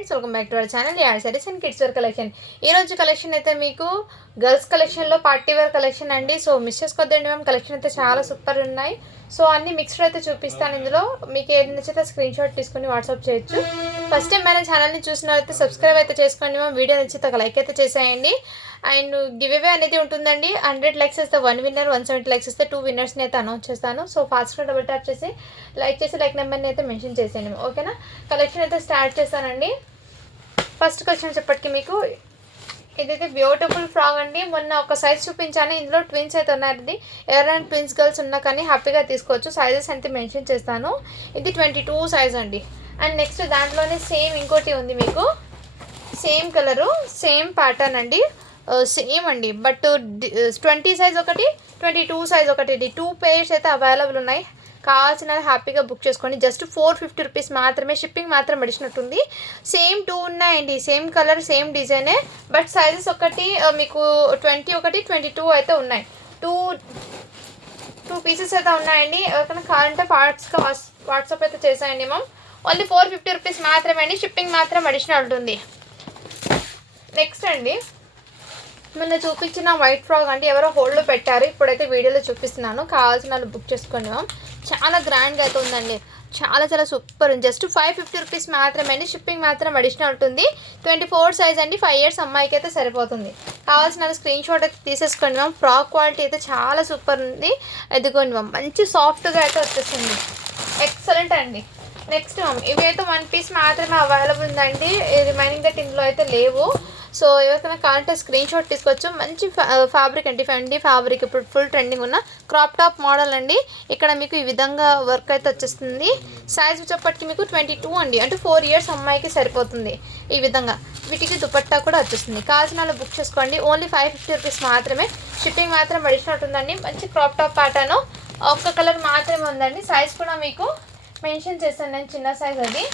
Friends, welcome back to our channel యాడ్ saris and kids wear collection. ఈ రోజు collection అయితే మీకు గర్ల్స్ కలెక్షన్లో పార్టీ వేర్ కలెక్షన్ అండి. సో మిస్ చేసుకోవద్దండి మ్యామ్, కలెక్షన్ అయితే చాలా సూపర్ ఉన్నాయి. సో అన్ని మిక్స్డ్ అయితే చూపిస్తాను. ఇందులో మీకు ఏది నచ్చితే స్క్రీన్ షాట్ తీసుకొని వాట్సాప్ చేయొచ్చు. ఫస్ట్ టైం మన ఛానల్ని చూసినట్లయితే సబ్స్క్రైబ్ అయితే చేసుకోండి మ్యామ్. వీడియో నచ్చితే ఒక లైక్ అయితే చేసేయండి. అండ్ గివ్ అవే అనేది ఉంటుందండి. 100 లైక్స్ ఇస్తే 1 విన్నర్, 170 లైక్స్ ఇస్తే 2 విన్నర్స్ని అయితే అనౌన్స్ చేస్తాను. సో ఫాస్ట్గా డబుల్ ట్యాప్ చేసి లైక్ నెంబర్ని అయితే మెన్షన్ చేసేయండి. ఓకేనా, కలెక్షన్ అయితే స్టార్ట్ చేస్తానండి. ఫస్ట్ క్వశ్చన్ చెప్పటికి మీకు ఇదైతే బ్యూటిఫుల్ ఫ్రాక్ అండి. మొన్న ఒక సైజ్ చూపించాను, ఇందులో ట్విన్స్ అయితే ఉన్నారండి. ఎవరైనా ట్విన్స్ గర్ల్స్ ఉన్నా కానీ హ్యాపీగా తీసుకోవచ్చు. సైజెస్ అయితే మెన్షన్ చేస్తాను. ఇది 22 సైజ్ అండి. అండ్ నెక్స్ట్ దాంట్లోనే సేమ్ ఇంకోటి ఉంది మీకు, సేమ్ కలరు సేమ్ ప్యాటర్న్ అండి, సేమ్ అండి. బట్ 20 సైజ్ ఒకటి, 22 సైజ్ ఒకటి. ఇది 2 పేర్స్ అయితే అవైలబుల్ ఉన్నాయి. కావాల్సిన హ్యాపీగా బుక్ చేసుకోండి. జస్ట్ 450 రూపీస్ మాత్రమే. షిప్పింగ్ మాత్రం అడిషనట్టుంది. సేమ్ 2 ఉన్నాయండి, సేమ్ కలర్ సేమ్ డిజైనే. బట్ సైజెస్ ఒకటి మీకు 20 ఒకటి 22 అయితే ఉన్నాయి. టూ పీసెస్ అయితే ఉన్నాయండి. ఎవరికైనా కావాలంటే వాట్సాప్ అయితే చేసేయండి మ్యామ్. ఓన్లీ 450 రూపీస్ మాత్రమే అండి. షిప్పింగ్ మాత్రం అడిషనల్ ఉంటుంది. నెక్స్ట్ అండి, మొన్న చూపించిన వైట్ ఫ్రాక్ అంటే ఎవరో హోల్డ్లో పెట్టారు, ఇప్పుడైతే వీడియోలో చూపిస్తున్నాను. కావాల్సిన వాళ్ళు బుక్ చేసుకోండి మ్యామ్. చాలా గ్రాండ్గా అయితే ఉందండి, చాలా సూపర్ ఉంది. జస్ట్ 550 రూపీస్ మాత్రమే అండి. షిప్పింగ్ మాత్రం అడిషనల్ ఉంటుంది. 24 సైజ్ అండి. 5 ఇయర్స్ అమ్మాయికి అయితే సరిపోతుంది. కావాల్సిన స్క్రీన్ షాట్ అయితే తీసేసుకోండి మ్యామ్. ఫ్రాక్ క్వాలిటీ అయితే చాలా సూపర్ ఉంది. ఎదుకోండి మ్యామ్, మంచి సాఫ్ట్గా అయితే వచ్చేసింది. ఎక్సలెంట్ అండి. నెక్స్ట్ మ్యామ్, ఇవి అయితే 1 పీస్ మాత్రమే అవైలబుల్ ఉందండి. రిమైనింగ్ దట్ ఇందులో అయితే లేవు. సో ఎవరికైనా కావాలంటే స్క్రీన్ షాట్ తీసుకోవచ్చు. మంచి ఫ్యాబ్రిక్ అండి, ఫెండీ ఫ్యాబ్రిక్ ఇప్పుడు ఫుల్ ట్రెండింగ్ ఉన్న క్రాప్ టాప్ మోడల్ అండి. ఇక్కడ మీకు ఈ విధంగా వర్క్ అయితే వచ్చేస్తుంది. సైజ్ వచ్చేప్పటికి మీకు 22 అండి, అంటే 4 ఇయర్స్ అమ్మాయికి సరిపోతుంది. ఈ విధంగా వీటికి దుపట్టా కూడా వచ్చేస్తుంది. కావాల్సిన వాళ్ళు బుక్ చేసుకోండి. ఓన్లీ 550 రూపీస్ మాత్రమే. షిప్పింగ్ మాత్రం అడిషనల్ ఉంటుందండి. మంచి క్రాప్ టాప్ ప్యాటర్న్, ఒక్క కలర్ మాత్రమే ఉందండి. సైజ్ కూడా మీకు మెన్షన్ చేస్తాను నేను, చిన్న సైజ్ అది.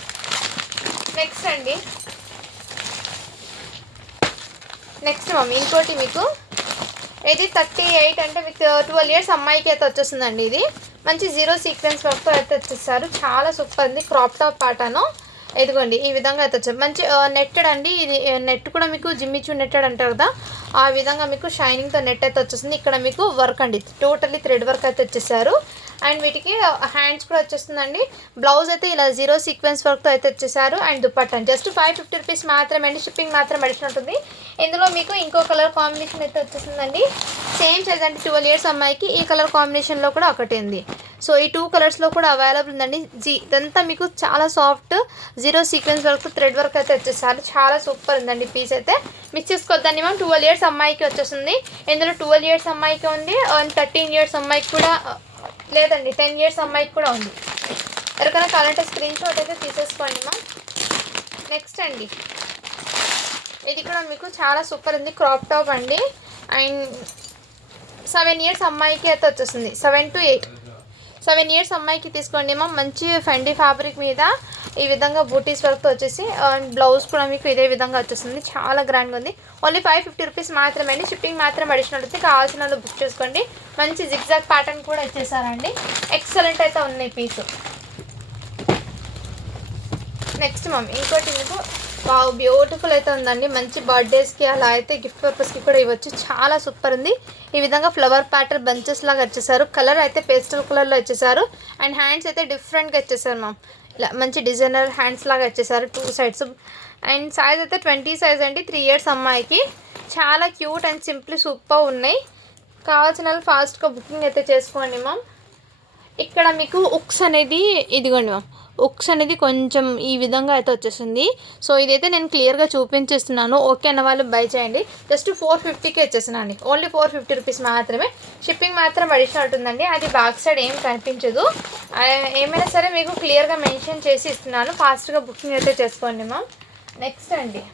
నెక్స్ట్ అండి, నెక్స్ట్ మమ్మీ ఇంకోటి మీకు ఇది 38 అంటే విత్ 12 ఇయర్స్ అమ్మాయికి అయితే వచ్చేస్తుందండి. ఇది మంచి 0 సీక్వెన్స్ వర్క్తో అయితే వచ్చేస్తారు. చాలా సూపర్ ఉంది. క్రాప్ టాప్ ప్యాటర్న్ ఎదుగోండి ఈ విధంగా అయితే వచ్చారు. మంచి నెట్టెడ్ అండి. ఇది నెట్ కూడా మీకు జిమ్మిచూ నెట్టెడ్ అంటారు కదా, ఆ విధంగా మీకు షైనింగ్తో నెట్ అయితే వచ్చేస్తుంది. ఇక్కడ మీకు వర్క్ అండి, టోటల్లీ థ్రెడ్ వర్క్ అయితే వచ్చేసారు. అండ్ వీటికి హ్యాండ్స్ కూడా వచ్చేస్తుందండి. బ్లౌజ్ అయితే ఇలా 0 సీక్వెన్స్ వర్క్తో అయితే వచ్చేసారు. అండ్ దుపట్టా జస్ట్ 550 రూపీస్ మాత్రమే అండి. షిప్పింగ్ మాత్రం అడిషనల్ ఉంటుంది. ఇందులో మీకు ఇంకో కలర్ కాంబినేషన్ అయితే వచ్చేస్తుందండి. సేమ్ సైజ్ అంటే 12 ఇయర్స్ అమ్మాయికి ఈ కలర్ కాంబినేషన్లో కూడా ఒకటి ఉంది. సో ఈ 2 కలర్స్లో కూడా అవైలబుల్ ఉందండి. ఇదంతా మీకు చాలా soft 0 sequence work thread work అయితే వచ్చేసారు. చాలా సూపర్ ఉందండి పీస్ అయితే. మిస్ చేసుకోవద్దండి మ్యామ్. 12 ఇయర్స్ అమ్మాయికి వచ్చేస్తుంది. ఇందులో 12 ఇయర్స్ అమ్మాయికి ఉంది, 13 ఇయర్స్ అమ్మాయికి కూడా లేదండి, 10 ఇయర్స్ అమ్మాయికి కూడా ఉంది. ఎవరికైనా కావాలంటే స్క్రీన్ షాట్ అయితే తీసేసుకోండి మ్యామ్. నెక్స్ట్ అండి, ఇది కూడా మీకు చాలా సూపర్ ఉంది. క్రాప్ టాప్ అండి. అండ్ 7 ఇయర్స్ అమ్మాయికి అయితే వచ్చేస్తుంది. 7 to 8 7 ఇయర్స్ అమ్మాయికి తీసుకోండి మ్యామ్. మంచి ఫెండీ ఫ్యాబ్రిక్ మీద ఈ విధంగా బూటీస్ వర్క్తో వచ్చేసి అండ్ బ్లౌజ్ కూడా మీకు ఇదే విధంగా వచ్చేస్తుంది. చాలా గ్రాండ్గా ఉంది. ఓన్లీ 550 రూపీస్ మాత్రమే అండి. షిప్పింగ్ మాత్రం అడిషనల్ ఉంటుంది. కావాల్సిన వాళ్ళు బుక్ చేసుకోండి. మంచి జిగ్జాగ్ ప్యాటర్న్ కూడా ఇచ్చేసారండి. ఎక్సలెంట్ అయితే ఉన్నాయి పీసు. నెక్స్ట్ మ్యామ్ ఇంకోటి మీకు వావ్ బ్యూటిఫుల్ అయితే ఉందండి. మంచి బర్త్డేస్కి అలా అయితే గిఫ్ట్ పర్పస్కి కూడా ఇవ్వచ్చు. చాలా సూపర్ ఉంది. ఈ విధంగా ఫ్లవర్ ప్యాటర్న్ బంచెస్ లాగా వచ్చేసారు. కలర్ అయితే పేస్టల్ కలర్లో వచ్చేసారు. అండ్ హ్యాండ్స్ అయితే డిఫరెంట్గా వచ్చేసారు మ్యామ్. ఇలా మంచి డిజైనర్ హ్యాండ్స్ లాగా వచ్చేసారు 2 సైడ్స్. అండ్ సైజ్ అయితే 20 సైజ్ అండి. 3 ఇయర్స్ అమ్మాయికి. చాలా క్యూట్ అండ్ సింపుల్ సూపర్ ఉన్నాయి. కావాల్సిన వాళ్ళు ఫాస్ట్గా బుకింగ్ అయితే చేసుకోండి మ్యామ్. ఇక్కడ మీకు ఉక్స్ అనేది ఇదిగోండి మ్యామ్, ఉక్స్ అనేది కొంచెం ఈ విధంగా అయితే వచ్చేసింది. సో ఇదైతే నేను క్లియర్గా చూపించేస్తున్నాను. ఓకే అన్న వాళ్ళు బై చేయండి. జస్ట్ 450కి వచ్చేసినండి. ఓన్లీ 450 రూపీస్ మాత్రమే. షిప్పింగ్ మాత్రం అడిషనల్ ఉంటుందండి. అది బ్యాక్ సైడ్ ఏం కనిపించదు. ఏమైనా సరే మీకు క్లియర్గా మెన్షన్ చేసి ఇస్తున్నాను. ఫాస్ట్గా బుకింగ్ అయితే చేసుకోండి మ్యామ్. నెక్స్ట్ అండి,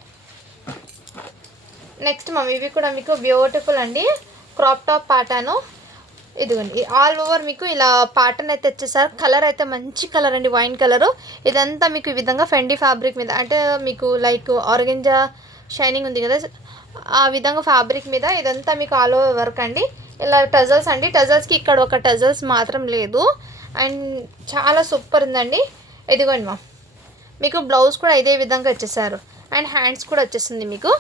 నెక్స్ట్ మ్యామ్ ఇవి కూడా మీకు బ్యూటిఫుల్ అండి. క్రాప్ టాప్ ప్యాటర్న్ ఇదిగోండి ఆల్ ఓవర్ మీకు ఇలా ప్యాటర్న్ అయితే వచ్చేసారు. కలర్ అయితే మంచి కలర్ అండి, వైన్ కలరు. ఇదంతా మీకు ఈ విధంగా ఫెండీ ఫ్యాబ్రిక్ మీద అంటే మీకు లైక్ ఆర్గెంజా షైనింగ్ ఉంది కదా, ఆ విధంగా ఫ్యాబ్రిక్ మీద ఇదంతా మీకు ఆల్ ఓవర్ వర్క్ అండి. ఇలా టజల్స్ అండి. టజల్స్కి ఇక్కడ ఒక టజల్స్ మాత్రం లేదు. అండ్ చాలా సూపర్ ఉందండి. ఇదిగోండి మా మీకు బ్లౌజ్ కూడా ఇదే విధంగా ఇచ్చేసారు అండ్ హ్యాండ్స్ కూడా వచ్చేస్తుంది మీకు.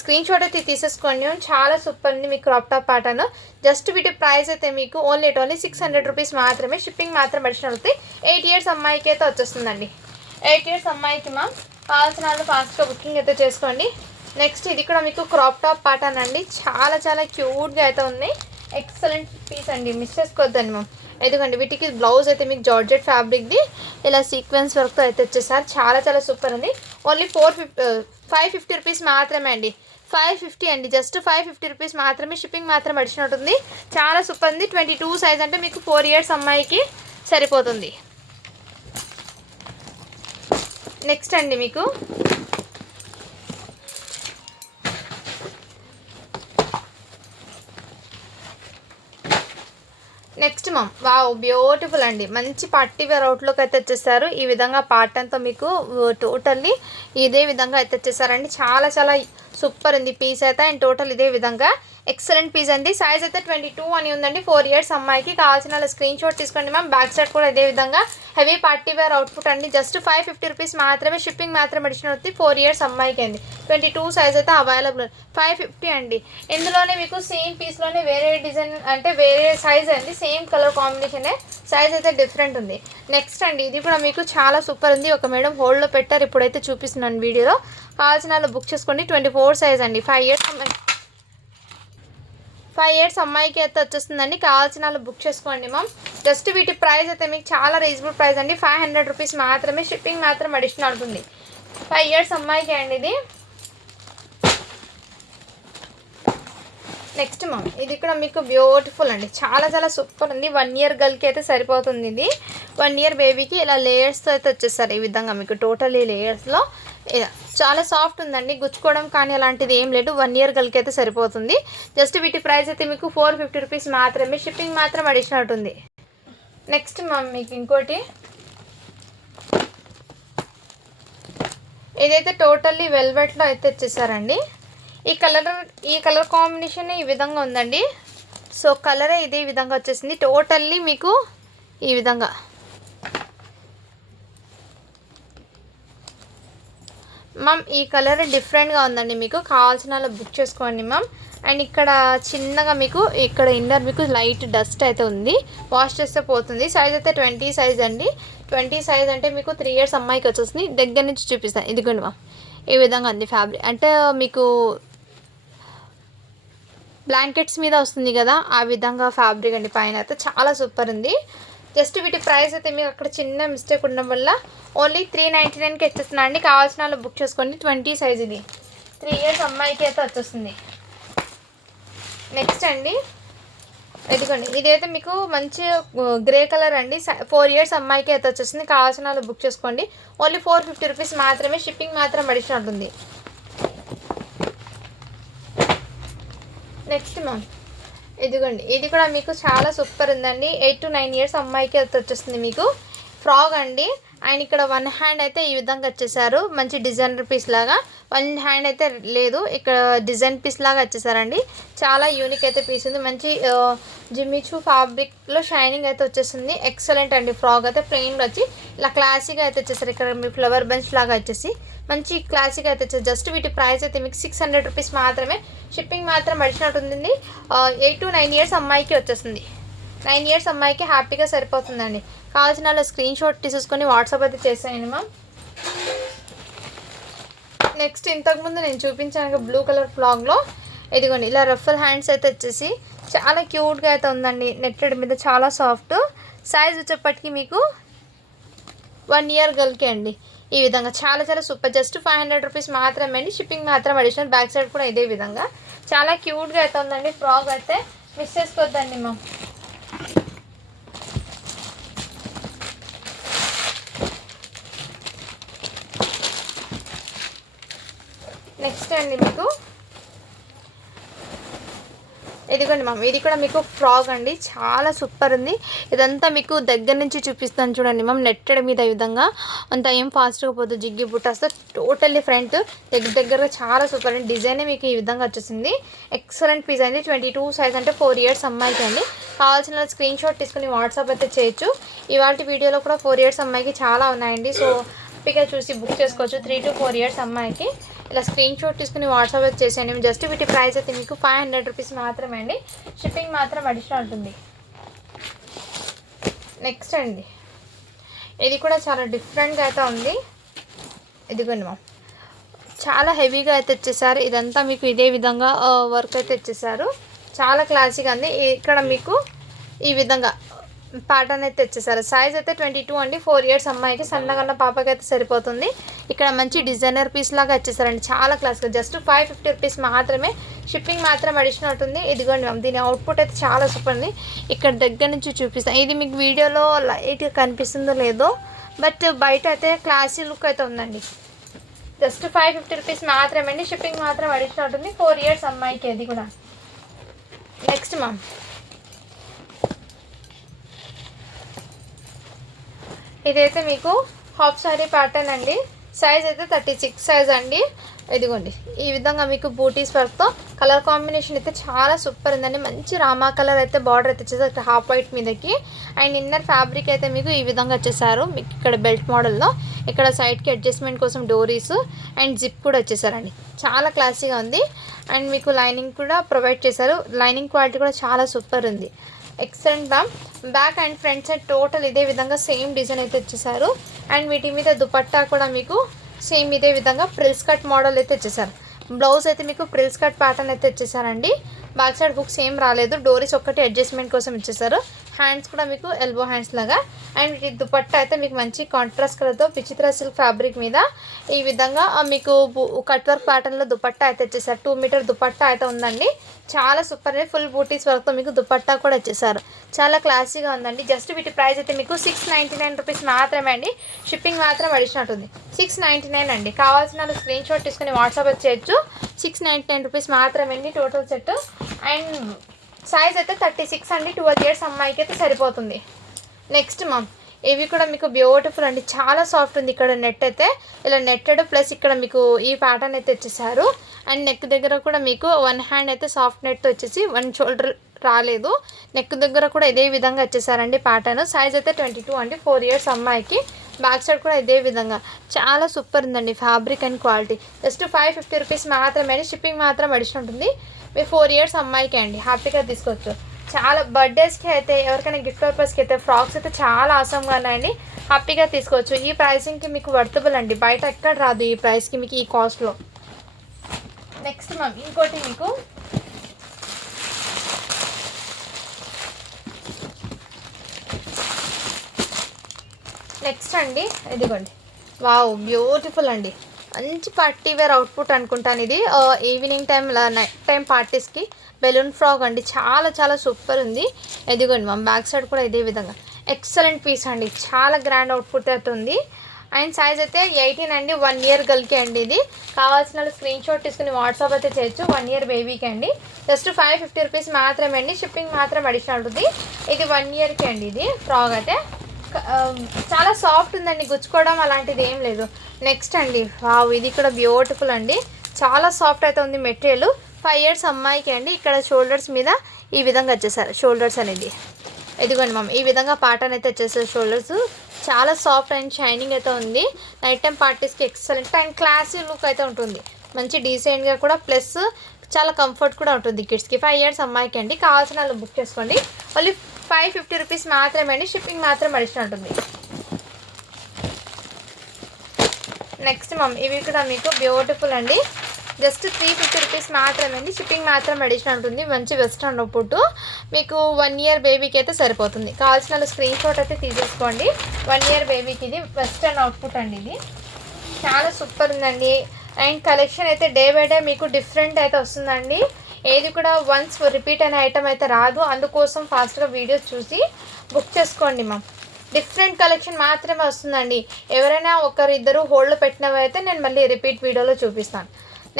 స్క్రీన్ షాట్ అయితే తీసేసుకోండి. చాలా సూపర్ ఉంది మీకు క్రాప్ టాప్ ప్యాటర్న్. జస్ట్ వీటి ప్రైస్ అయితే మీకు ఓన్లీ 600 రూపీస్ మాత్రమే. షిప్పింగ్ మాత్రం అడిషనల్ అవుతాయి. 8 ఇయర్స్ అమ్మాయికి అయితే వచ్చేస్తుందండి. 8 ఇయర్స్ అమ్మాయికి మా కావాల్సిన వాళ్ళు ఫాస్ట్గా బుకింగ్ అయితే చేసుకోండి. నెక్స్ట్ ఇది కూడా మీకు క్రాప్ టాప్ ప్యాటర్న్ అండి. చాలా చాలా క్యూట్గా అయితే ఉన్నాయి. ఎక్సలెంట్ పీస్ అండి, మిస్ చేసుకోవద్దండి మ్యామ్. ఎందుకండి వీటికి బ్లౌజ్ అయితే మీకు జార్జెట్ ఫ్యాబ్రిక్ది ఇలా సీక్వెన్స్ వర్క్తో అయితే వచ్చేసారు. చాలా చాలా సూపర్ ఉంది. ఓన్లీ 550 రూపీస్ మాత్రమే అండి. 550 అండి, జస్ట్ 550 రూపీస్ మాత్రమే. షిప్పింగ్ మాత్రం అడిషన్ ఉంటుంది. చాలా సూపర్ ఉంది. 22 సైజ్ అంటే మీకు 4 ఇయర్స్ అమ్మాయికి సరిపోతుంది. నెక్స్ట్ అండి మీకు నెక్స్ట్ మ్యామ్ వావ్ బ్యూటిఫుల్ అండి. మంచి పార్టీ వేర్ అవుట్లోకి అయితే వచ్చేసారు. ఈ విధంగా పార్టన్తో మీకు టోటల్లీ ఇదే విధంగా అయితే వచ్చేసారండి. చాలా చాలా సూపర్ ఉంది పీస్ అయితే. అండ్ టోటల్ ఇదే విధంగా ఎక్సలెంట్ పీస్ అండి. సైజ్ అయితే 22 అని ఉందండి. 4 ఇయర్స్ అమ్మాయికి కావాల్సిన స్క్రీన్ షాట్ తీసుకోండి మ్యామ్. బ్యాక్ సైడ్ కూడా ఇదే విధంగా హెవీ పార్టీ వేర్ అవుట్పుట్ అండి. జస్ట్ 550 రూపీస్ మాత్రమే. షిప్పింగ్ మాత్రం అడిషనల్ అవుతుంది. 4 ఇయర్స్ అమ్మాయికి అండి. 22 సైజ్ అయితే అవైలబుల్. 550 అండి. ఇందులోనే మీకు సేమ్ పీస్లోనే వేరే డిజైన్ అంటే వేరే సైజ్ అండి. సేమ్ కలర్ కాంబినేషనే, సైజ్ అయితే డిఫరెంట్ ఉంది. నెక్స్ట్ అండి ఇది కూడా మీకు చాలా సూపర్ ఉంది. ఒక మేడం హోల్డ్లో పెట్టారు, ఇప్పుడైతే చూపిస్తున్నాను వీడియోలో. కావాల్సిన వాళ్ళు బుక్ చేసుకోండి. 24 సైజ్ అండి. 5 ఇయర్స్ అమ్మాయికి అయితే వచ్చేస్తుందండి. కావాల్సిన వాళ్ళు బుక్ చేసుకోండి మ్యామ్. జస్ట్ వీటి ప్రైస్ అయితే మీకు చాలా రీజనబుల్ ప్రైస్ అండి. 500 రూపీస్ మాత్రమే. షిప్పింగ్ మాత్రం అడిషనల్ ఉంటుంది. 5 ఇయర్స్ అమ్మాయికి అండి ఇది. నెక్స్ట్ మ్యామ్ ఇది కూడా మీకు బ్యూటిఫుల్ అండి. చాలా చాలా సూపర్ ఉంది. 1 ఇయర్ గర్ల్కి అయితే సరిపోతుంది ఇది. 1 ఇయర్ బేబీకి ఇలా లేయర్స్తో అయితే వచ్చేస్తారు. ఈ విధంగా మీకు టోటల్ ఈ లేయర్స్లో ఇలా చాలా సాఫ్ట్ ఉందండి. గుచ్చుకోవడం కానీ అలాంటిది ఏం లేదు. 1 ఇయర్ గర్ల్కి అయితే సరిపోతుంది. జస్ట్ వీటి ప్రైస్ అయితే మీకు 450 రూపీస్ మాత్రమే. షిప్పింగ్ మాత్రం అడిషనల్ ఉంటుంది. నెక్స్ట్ మ్యామ్ మీకు ఇంకోటి ఇదైతే టోటల్లీ వెల్వెట్లో అయితే వచ్చేసారండి. ఈ కలర్ కాంబినేషన్ ఈ విధంగా ఉందండి. సో కలరే ఇదే విధంగా వచ్చేసింది. టోటల్లీ మీకు ఈ విధంగా మ్యామ్ ఈ కలర్ డిఫరెంట్గా ఉందండి. మీకు కావాల్సిన వాళ్ళు బుక్ చేసుకోండి మ్యామ్. అండ్ ఇక్కడ చిన్నగా మీకు ఇక్కడ ఇన్నర్ మీకు లైట్ డస్ట్ అయితే ఉంది. వాష్ చేస్తే పోతుంది. సైజ్ అయితే 20 సైజ్ అండి. 20 సైజ్ అంటే మీకు 3 ఇయర్స్ అమ్మాయికి వచ్చేస్తుంది. దగ్గర నుంచి చూపిస్తాను. ఇదిగోండి మ్యామ్ ఈ విధంగా ఉంది ఫ్యాబ్రిక్. అంటే మీకు బ్లాంకెట్స్ మీద వస్తుంది కదా, ఆ విధంగా ఫ్యాబ్రిక్ అండి. పైన అయితే చాలా సూపర్ ఉంది. జస్ట్ వీటి ప్రైస్ అయితే మీకు అక్కడ చిన్న మిస్టేక్ ఉండడం వల్ల ఓన్లీ 399కి వచ్చేస్తున్నా అండి. కావాల్సిన వాళ్ళు బుక్ చేసుకోండి. 20 సైజ్ ఇది. 3 ఇయర్స్ అమ్మాయికి అయితే వచ్చేస్తుంది. నెక్స్ట్ అండి ఇదిగోండి ఇదైతే మీకు మంచి గ్రే కలర్ అండి. 4 ఇయర్స్ అమ్మాయికి అయితే వచ్చేస్తుంది. కావాల్సిన వాళ్ళు బుక్ చేసుకోండి. ఓన్లీ 450 రూపీస్ మాత్రమే. షిప్పింగ్ మాత్రం అడిషనల్ ఉంటుంది. నెక్స్ట్ మ్యామ్ ఇదిగోండి ఇది కూడా మీకు చాలా సూపర్ ఉందండి. 8 to 9 ఇయర్స్ అమ్మాయికి అయితే వచ్చేస్తుంది మీకు ఫ్రాక్ అండి. అండ్ ఇక్కడ 1 హ్యాండ్ అయితే ఈ విధంగా వచ్చేసారు. మంచి డిజైనర్ పీస్ లాగా. 1 హ్యాండ్ అయితే లేదు, ఇక్కడ డిజైన్ పీస్ లాగా వచ్చేసారండి. చాలా యూనిక్ అయితే పీస్ ఉంది. మంచి జిమ్మిచూ ఫ్యాబ్రిక్లో షైనింగ్ అయితే వచ్చేసింది. ఎక్సలెంట్ అండి. ఫ్రాక్ అయితే ప్లెయిన్గా వచ్చి ఇలా క్లాసీగా అయితే వచ్చేసారు. ఇక్కడ మీ ఫ్లవర్ బంచ్ లాగా వచ్చేసి మంచి క్లాసీగా అయితే వచ్చేసి. జస్ట్ వీటి ప్రైస్ అయితే మీకు 600 రూపీస్ మాత్రమే. షిప్పింగ్ మాత్రం అడిషనల్ ఉంటుంది. 8 to 9 ఇయర్స్ అమ్మాయికి వచ్చేస్తుంది. 9 ఇయర్స్ అమ్మాయికి హ్యాపీగా సరిపోతుందండి. కావాల్సిన వాళ్ళ స్క్రీన్ షాట్ తీసేసుకొని వాట్సాప్ అయితే చేసేయండి మ్యామ్. నెక్స్ట్ ఇంతకుముందు నేను చూపించాను బ్లూ కలర్ ఫ్లాగ్లో ఇదిగోండి ఇలా రఫల్ హ్యాండ్స్ అయితే వచ్చేసి చాలా క్యూట్గా అయితే ఉందండి. నెట్టెడ్ మీద చాలా సాఫ్ట్. సైజ్ వచ్చేప్పటికి మీకు 1 ఇయర్ గర్ల్కి అండి. ఈ విధంగా చాలా చాలా సూపర్. జస్ట్ 500 రూపీస్ మాత్రమే అండి. షిప్పింగ్ మాత్రం అడిషనల్. బ్యాక్ సైడ్ కూడా ఇదే విధంగా చాలా క్యూట్గా అయితే ఉందండి. ఫ్రాక్ అయితే మిస్ చేసుకోవద్దండి మ్యామ్. నెక్స్ట్ అండి మీకు ఇదిగోండి మ్యామ్ ఇది కూడా మీకు ఫ్రాక్ అండి. చాలా సూపర్ ఉంది. ఇదంతా మీకు దగ్గర నుంచి చూపిస్తాను చూడండి మ్యామ్. నెట్టెడ్ మీద ఈ విధంగా అంత ఏం ఫాస్ట్గా పోతుంది. జిగ్గి బుట్టాస్తో టోటల్లీ ఫ్రంట్ దగ్గరగా చాలా సూపర్ అండి. డిజైనే మీకు ఈ విధంగా వచ్చేసింది. ఎక్సలెంట్ పీస్ అండి. 22 సైజ్ అంటే 4 ఇయర్స్ అమ్మాయికి అండి. కావాల్సిన స్క్రీన్ షాట్ తీసుకుని వాట్సాప్ అయితే చేయొచ్చు. ఇవాళ వీడియోలో కూడా 4 ఇయర్స్ అమ్మాయికి చాలా ఉన్నాయండి. సో హ్యాపీగా చూసి బుక్ చేసుకోవచ్చు. 3 to 4 ఇయర్స్ అమ్మాయికి. ఇలా స్క్రీన్ షాట్ తీసుకుని వాట్సాప్ చేసేయండి. జస్ట్ వీటి ప్రైస్ అయితే మీకు 500 రూపీస్ మాత్రమే అండి. షిప్పింగ్ మాత్రం అడిషనల్ ఉంటుంది. నెక్స్ట్ అండి, ఇది కూడా చాలా డిఫరెంట్గా అయితే ఉంది. ఇదిగోండి మ్యామ్, చాలా హెవీగా అయితే ఇచ్చేసారు. ఇదంతా మీకు ఇదే విధంగా వర్క్ అయితే ఇచ్చేసారు. చాలా క్లాసీగా ఉంది. ఇక్కడ మీకు ఈ విధంగా ప్యాటర్న్ అయితే ఇచ్చేసారు. సైజ్ అయితే 22 అండి. 4 ఇయర్స్ అమ్మాయికి, సన్నగన్న పాపకి అయితే సరిపోతుంది. ఇక్కడ మంచి డిజైనర్ పీస్ లాగా ఇచ్చేసారండి. చాలా క్లాస్గా. జస్ట్ 550 రూపీస్ మాత్రమే. షిప్పింగ్ మాత్రం అడిషనల్ ఉంటుంది. ఇదిగోండి మ్యామ్, దీని అవుట్పుట్ అయితే చాలా సూపర్ ఉంది. ఇక్కడ దగ్గర నుంచి చూపిస్తాను. ఇది మీకు వీడియోలో లైట్గా కనిపిస్తుందో లేదో, బట్ బయట అయితే క్లాసీ లుక్ అయితే ఉందండి. జస్ట్ 550 రూపీస్ మాత్రమే అండి. షిప్పింగ్ మాత్రం అడిషనల్ ఉంటుంది. 4 ఇయర్స్ అమ్మాయికి. అది కూడా నెక్స్ట్ మ్యామ్, ఇదైతే మీకు హాఫ్ సారీ ప్యాటర్న్ అండి. సైజ్ అయితే 36 సైజ్ అండి. ఇదిగోండి ఈ విధంగా మీకు బూటీస్ వర్క్తో కలర్ కాంబినేషన్ అయితే చాలా సూపర్ ఉందండి. మంచి రామా కలర్ అయితే బార్డర్ అయితే వచ్చేసి ఇక్కడ హాఫ్ వైట్ మీదకి. అండ్ ఇన్నర్ ఫ్యాబ్రిక్ అయితే మీకు ఈ విధంగా వచ్చేసారు. మీకు ఇక్కడ బెల్ట్ మోడల్లో ఇక్కడ సైడ్కి అడ్జస్ట్మెంట్ కోసం డోరీస్ అండ్ జిప్ కూడా వచ్చేసారండి. చాలా క్లాసీగా ఉంది. అండ్ మీకు లైనింగ్ కూడా ప్రొవైడ్ చేశారు. లైనింగ్ క్వాలిటీ కూడా చాలా సూపర్ ఉంది. Excellent ma'am. Back and front side total ఇదే విధంగా సేమ్ డిజైన్ అయితే వచ్చేసారు. అండ్ వీటి మీద దుపట్టా కూడా మీకు సేమ్ ఇదే విధంగా ప్రిల్స్ కట్ మోడల్ అయితే వచ్చేసారు. బ్లౌజ్ అయితే మీకు ప్రిల్స్ కట్ ప్యాటర్న్ అయితే వచ్చేసారండి. బ్యాక్ సైడ్ హుక్స్ ఏం రాలేదు. డోరీస్ ఒక్కటి అడ్జస్ట్మెంట్ కోసం ఇచ్చేసారు. హ్యాండ్స్ కూడా మీకు ఎల్బో హ్యాండ్స్ లాగా. అండ్ వీటి దుపట్టా అయితే మీకు మంచి కాంట్రాస్ట్ కలర్తో విచిత్ర సిల్క్ ఫ్యాబ్రిక్ మీద ఈ విధంగా మీకు కట్ వర్క్ ప్యాటర్న్లో దుపట్టా అయితే వచ్చేసారు. 2 మీటర్ దుపట్టా అయితే ఉందండి. చాలా సూపర్. ఫుల్ బూటీస్ వర్క్తో మీకు దుపట్టా కూడా వచ్చేసారు. చాలా క్లాసీగా ఉందండి. జస్ట్ వీటి ప్రైస్ అయితే మీకు 699 రూపీస్ మాత్రమే అండి. షిప్పింగ్ మాత్రం అడిషనల్ ఉంటుంది. 699 అండి. కావాల్సిన స్క్రీన్ షాట్ తీసుకుని వాట్సాప్ చేయొచ్చు. 699 రూపీస్ మాత్రమే అండి టోటల్ సెట్. అండ్ సైజ్ అయితే 36 అండి. 12 ఇయర్స్ అమ్మాయికి అయితే సరిపోతుంది. నెక్స్ట్ మ్యామ్, ఇవి కూడా మీకు బ్యూటిఫుల్ అండి. చాలా సాఫ్ట్ ఉంది. ఇక్కడ నెట్ అయితే ఇలా నెట్టెడ్ ప్లస్ ఇక్కడ మీకు ఈ ప్యాటర్న్ అయితే వచ్చేసారు. అండ్ నెక్ దగ్గర కూడా మీకు 1 హ్యాండ్ అయితే సాఫ్ట్ నెట్తో వచ్చేసి 1 షోల్డర్ రాలేదు. నెక్ దగ్గర కూడా ఇదే విధంగా వచ్చేసారండి ప్యాటర్న్. సైజ్ అయితే 22 అండి. 4 ఇయర్స్ అమ్మాయికి. బ్యాక్ సైడ్ కూడా ఇదే విధంగా చాలా సూపర్ ఉందండి fabric and quality. Just 550 rupees మాత్రమే. షిప్పింగ్ మాత్రం అడిషనల్ ఉంటుంది. మీ 4 ఇయర్స్ అమ్మాయికి అండి. హ్యాపీగా తీసుకోవచ్చు. చాలా బర్త్డేస్కి అయితే ఎవరికైనా గిఫ్ట్ పర్పస్కి అయితే ఫ్రాక్స్ అయితే చాలా ఆసంగా ఉన్నాయండి. హ్యాపీగా తీసుకోవచ్చు. ఈ ప్రైసింగ్కి మీకు వర్తబుల్ అండి. బయట ఎక్కడ రాదు ఈ ప్రైస్కి మీకు ఈ కాస్ట్లో. నెక్స్ట్ మ్యామ్, ఇంకోటి మీకు నెక్స్ట్ అండి, ఇదిగోండి. వావ్, బ్యూటిఫుల్ అండి. మంచి పార్టీ వేర్ అవుట్పుట్ అనుకుంటాను ఇది. ఈవినింగ్ టైం నైట్ టైం పార్టీస్కి బెలూన్ ఫ్రాక్ అండి. చాలా చాలా సూపర్ ఉంది. ఇదిగోండి మ్యామ్, బ్యాక్ సైడ్ కూడా ఇదే విధంగా ఎక్సలెంట్ పీస్ అండి. చాలా గ్రాండ్ అవుట్పుట్ అయితే ఉంది. అండ్ సైజ్ అయితే 18 అండి. 1 ఇయర్ గర్ల్కి అండి. ఇది కావాల్సిన స్క్రీన్ షాట్ తీసుకుని వాట్సాప్ అయితే చేయొచ్చు. 1 ఇయర్ బేబీకి అండి. జస్ట్ 550 రూపీస్ మాత్రమే అండి. షిప్పింగ్ మాత్రం అడిషనల్ ఉంటుంది. ఇది 1 ఇయర్కి అండి. ఇది ఫ్రాక్ అయితే చాలా సాఫ్ట్ ఉందండి. గుచ్చుకోవడం అలాంటిది ఏం లేదు. నెక్స్ట్ అండి, వావ్, ఇది కూడా బ్యూటిఫుల్ అండి. చాలా సాఫ్ట్ అయితే ఉంది మెటీరియల్. 5 ఇయర్స్ అమ్మాయికి అండి. ఇక్కడ షోల్డర్స్ మీద ఈ విధంగా వచ్చేసారు షోల్డర్స్ అనేది. ఇదిగోండి మ్యామ్, ఈ విధంగా ప్యాటర్న్ అయితే వచ్చేసారు షోల్డర్స్. చాలా సాఫ్ట్ అండ్ షైనింగ్ అయితే ఉంది. నైట్ టైం పార్టీస్కి ఎక్సలెంట్ అండ్ క్లాసీ లుక్ అయితే ఉంటుంది. మంచి డీసెంట్గా కూడా ప్లస్ చాలా కంఫర్ట్ కూడా ఉంటుంది కిడ్స్కి. 5 ఇయర్స్ అమ్మాయికి అండి. కావాల్సిన వాళ్ళు బుక్ చేసుకోండి. ఓన్లీ 550 రూపీస్ మాత్రమే అండి. షిప్పింగ్ మాత్రం అడిషనల్ ఉంటుంది. నెక్స్ట్ మ్యామ్, ఇవి కూడా మీకు బ్యూటిఫుల్ అండి. జస్ట్ 350 రూపీస్ మాత్రమే అండి. షిప్పింగ్ మాత్రం అడిషనల్ ఉంటుంది. మంచి వెస్ట్రన్ అవుట్పుట్ మీకు 1 ఇయర్ బేబీకి అయితే సరిపోతుంది. కావాల్సిన స్క్రీన్ షాట్ అయితే తీసేసుకోండి. 1 ఇయర్ బేబీకి ఇది వెస్ట్రన్ అవుట్పుట్ అండి. ఇది చాలా సూపర్ ఉందండి. అండ్ కలెక్షన్ అయితే డే బై డే మీకు డిఫరెంట్ అయితే వస్తుందండి. ఏది కూడా వన్స్ రిపీట్ అయిన ఐటమ్ అయితే రాదు. అందుకోసం ఫాస్ట్గా వీడియోస్ చూసి బుక్ చేసుకోండి మ్యామ్. డిఫరెంట్ కలెక్షన్ మాత్రమే వస్తుందండి. ఎవరైనా ఒకరిద్దరు హోల్డ్లో పెట్టినవి అయితే నేను మళ్ళీ రిపీట్ వీడియోలో చూపిస్తాను.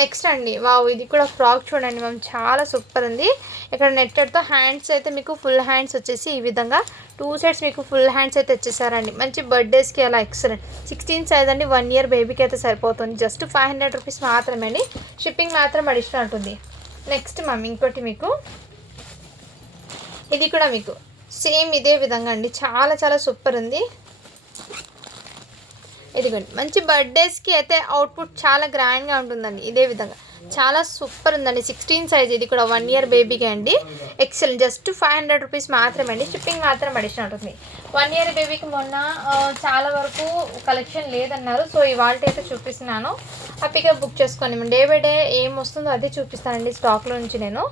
నెక్స్ట్ అండి, వావ్, ఇది కూడా ఫ్రాక్ చూడండి మ్యామ్. చాలా సూపర్ ఉంది. ఇక్కడ నెట్టెడ్తో హ్యాండ్స్ అయితే మీకు ఫుల్ హ్యాండ్స్ వచ్చేసి ఈ విధంగా 2 సైడ్స్ మీకు ఫుల్ హ్యాండ్స్ అయితే వచ్చేసారండి. మంచి బర్త్డేస్కి అలా ఎక్సలెంట్. 16 సైజ్ అండి. 1 ఇయర్ బేబీకి అయితే సరిపోతుంది. జస్ట్ 500 రూపీస్ మాత్రమే అండి. షిప్పింగ్ మాత్రం అడిషనల్ ఉంటుంది. నెక్స్ట్ మ్యామ్, ఇంకోటి మీకు ఇది కూడా మీకు సేమ్ ఇదే విధంగా అండి. చాలా చాలా సూపర్ ఉంది. ఇదిగోండి మంచి బర్త్డేస్కి అయితే అవుట్పుట్ చాలా గ్రాండ్గా ఉంటుందండి. ఇదే విధంగా చాలా సూపర్ ఉందండి. 16 సైజ్, ఇది కూడా 1 ఇయర్ బేబీకి అండి. ఎక్సెల్ జస్ట్ 500 రూపీస్ మాత్రమే అండి. షిప్పింగ్ మాత్రం అడిషన్ ఉంటుంది. 1 ఇయర్ బేబీకి మొన్న చాలా వరకు కలెక్షన్ లేదన్నారు. సో ఇవాళ అయితే చూపిస్తున్నాను, హ్యాపీగా బుక్ చేసుకోండి. డే బై డే ఏం వస్తుందో అదే చూపిస్తానండి స్టాక్లో నుంచి నేను.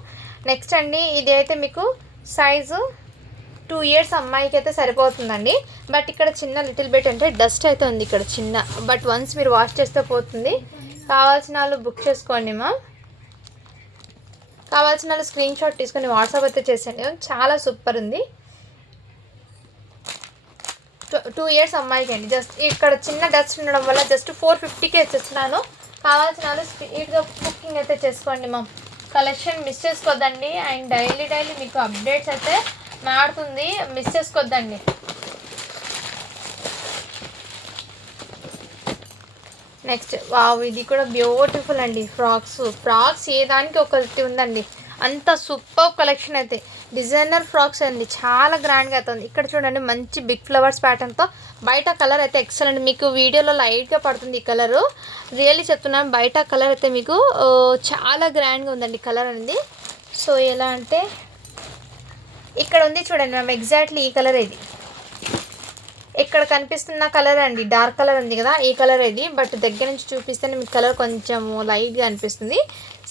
నెక్స్ట్ అండి ఇది అయితే మీకు సైజు 2 ఇయర్స్ అమ్మాయికి అయితే సరిపోతుందండి. బట్ ఇక్కడ చిన్న లిటిల్ బిట్ అంటే డస్ట్ అయితే ఉంది ఇక్కడ చిన్న, బట్ వన్స్ మీరు వాష్ చేస్తే పోతుంది. కావాల్సిన వాళ్ళు బుక్ చేసుకోండి మా. కావాల్సిన వాళ్ళు స్క్రీన్ షాట్ తీసుకొని వాట్సాప్ అయితే చేసేయండి. చాలా సూపర్ ఉంది. 2 ఇయర్స్ అమ్మాయికి అండి. జస్ట్ ఇక్కడ చిన్న డస్ట్ ఉండడం వల్ల జస్ట్ 450కే ఇచ్చేస్తున్నాను. కావాల్సిన వాళ్ళు స్పీడ్గా బుకింగ్ అయితే చేసుకోండి మా. కలెక్షన్ మిస్ చేసుకోవద్దండి. అండ్ డైలీ మీకు అప్డేట్స్ అయితే మారుతుంది, మిస్ చేసుకోవద్దండి. నెక్స్ట్ వావ్, ఇది కూడా బ్యూటిఫుల్ అండి. ఫ్రాక్స్ ఏ దానికి ఒకటి ఉందండి. అంత సూపర్ కలెక్షన్ అయితే. డిజైనర్ ఫ్రాక్స్ అండి, చాలా గ్రాండ్గా అవుతుంది. ఇక్కడ చూడండి మంచి బిగ్ ఫ్లవర్స్ ప్యాటర్న్తో. బయట కలర్ అయితే ఎక్సలెంట్, మీకు వీడియోలో లైట్గా పడుతుంది ఈ కలరు. రియల్లీ చెప్తున్నాను, బయట కలర్ అయితే మీకు చాలా గ్రాండ్గా ఉందండి కలర్ అనేది. సో ఎలా అంటే ఇక్కడ ఉంది చూడండి మ్యామ్, ఎగ్జాక్ట్లీ ఈ కలర్ ఇది. ఇక్కడ కనిపిస్తున్న కలర్ అండి, డార్క్ కలర్ ఉంది కదా, ఈ కలర్ ఇది. బట్ దగ్గర నుంచి చూపిస్తే మీకు కలర్ కొంచెం లైట్గా అనిపిస్తుంది.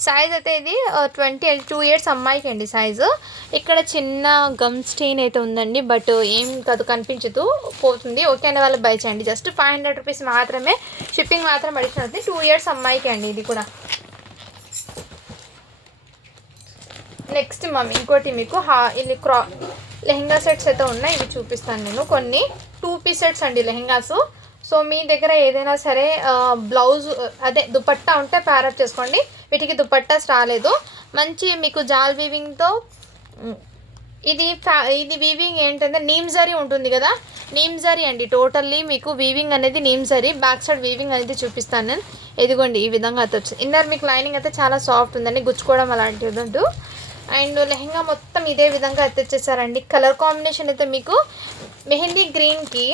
సైజ్ అయితే ఇది 2 ఇయర్స్ అమ్మాయికి అండి సైజు. ఇక్కడ చిన్న గమ్ స్టెయిన్ అయితే ఉందండి, బట్ ఏం కాదు, కనిపించదు, పోతుంది. ఓకే అనే వాళ్ళు బై చేయండి. జస్ట్ 500 రూపీస్ మాత్రమే. షిప్పింగ్ మాత్రం అడిషన్ అవుతుంది. 2 ఇయర్స్ అమ్మాయికి అండి ఇది కూడా. నెక్స్ట్ మమ్ ఇంకోటి మీకు ఇది లెహెంగా సెట్స్ అయితే ఉన్నాయి, ఇవి చూపిస్తాను నేను. కొన్ని 2 పీస్ సెట్స్ అండి లెహెంగాస్. సో మీ దగ్గర ఏదైనా సరే బ్లౌజ్ అదే దుపట్టా ఉంటే ప్యారప్ చేసుకోండి. వీటికి దుపట్టాస్ రాలేదు. మంచి మీకు జాల్ వీవింగ్తో ఇది వీవింగ్ ఏంటంటే నీమ్ జరీ ఉంటుంది కదా, నీమ్ జరీ అండి. టోటల్లీ మీకు వీవింగ్ అనేది neem zari. Back side weaving అనేది చూపిస్తాను నేను. ఇదిగోండి ఈ విధంగా అయితే వచ్చింది. ఇన్నర్ మీకు లైనింగ్ అయితే చాలా సాఫ్ట్ ఉందండి, గుచ్చుకోవడం అలాంటిది ఉంటూ. అండ్ లెహెంగా మొత్తం ఇదే విధంగా తెచ్చేసారండి. కలర్ కాంబినేషన్ అయితే మీకు మెహందీ గ్రీన్కి